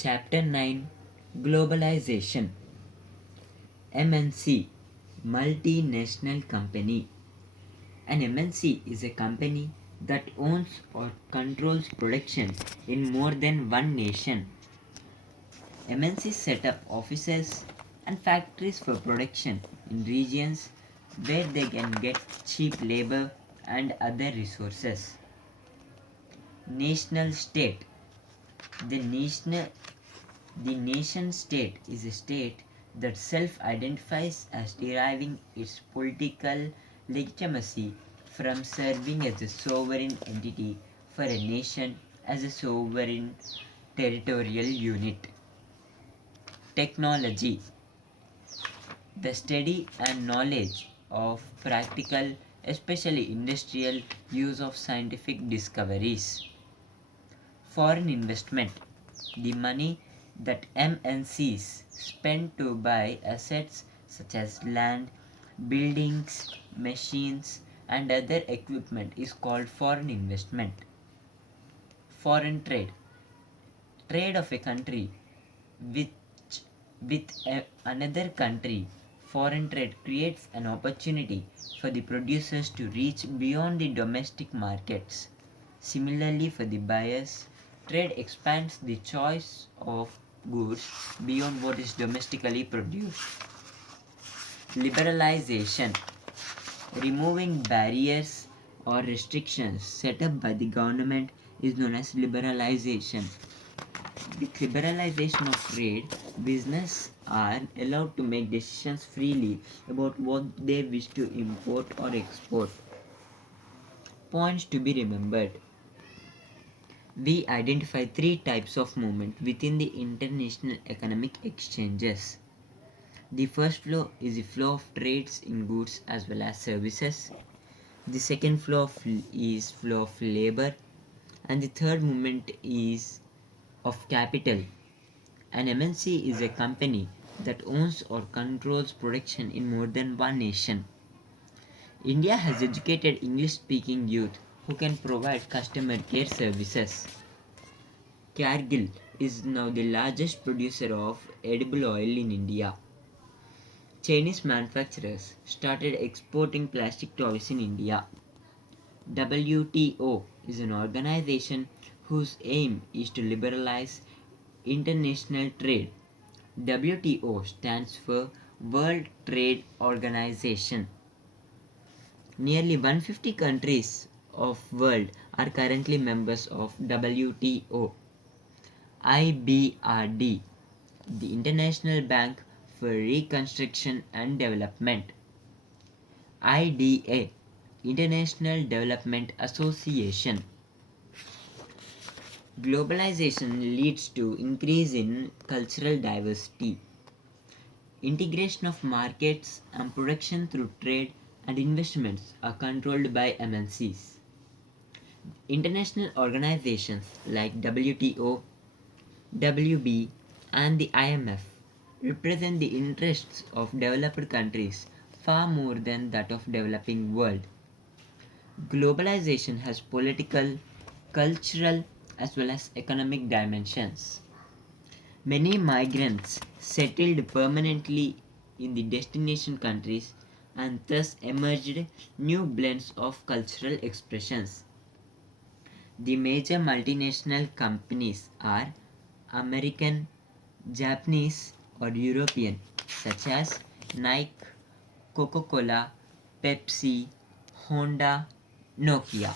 Chapter 9, Globalization. MNC, Multinational Company. An MNC is a company that owns or controls production in more than one nation. MNCs set up offices and factories for production in regions where they can get cheap labor and other resources. National state. The nation state is a state that self-identifies as deriving its political legitimacy from serving as a sovereign entity for a nation as a sovereign territorial unit. Technology. The study and knowledge of practical, especially industrial, use of scientific discoveries. Foreign investment. The money that MNCs spend to buy assets such as land, buildings, machines, and other equipment is called foreign investment. Foreign trade. Trade of a country with another country. Foreign trade creates an opportunity for the producers to reach beyond the domestic markets. Similarly, for the buyers, trade expands the choice of goods beyond what is domestically produced. Liberalization. Removing barriers or restrictions set up by the government is known as liberalization. With liberalization of trade, business are allowed to make decisions freely about what they wish to import or export. Points to be remembered. We identify three types of movement within the international economic exchanges. The first flow is the flow of trades in goods as well as services. The second flow is flow of labor, and the third movement is of capital. An MNC is a company that owns or controls production in more than one nation. India has educated English-speaking youth who can provide customer care services. Cargill is now the largest producer of edible oil in India. Chinese manufacturers started exporting plastic toys in India. WTO is an organization whose aim is to liberalize international trade. WTO stands for World Trade Organization. Nearly 150 countries of world are currently members of WTO. IBRD, the International Bank for Reconstruction and Development. IDA, International Development Association. Globalization leads to increase in cultural diversity. Integration of markets and production through trade and investments are controlled by MNCs. International organizations like WTO, WB, and the IMF represent the interests of developed countries far more than that of developing world. Globalization has political, cultural, as well as economic dimensions. Many migrants settled permanently in the destination countries and thus emerged new blends of cultural expressions. The major multinational companies are American, Japanese, or European, such as Nike, Coca-Cola, Pepsi, Honda, Nokia.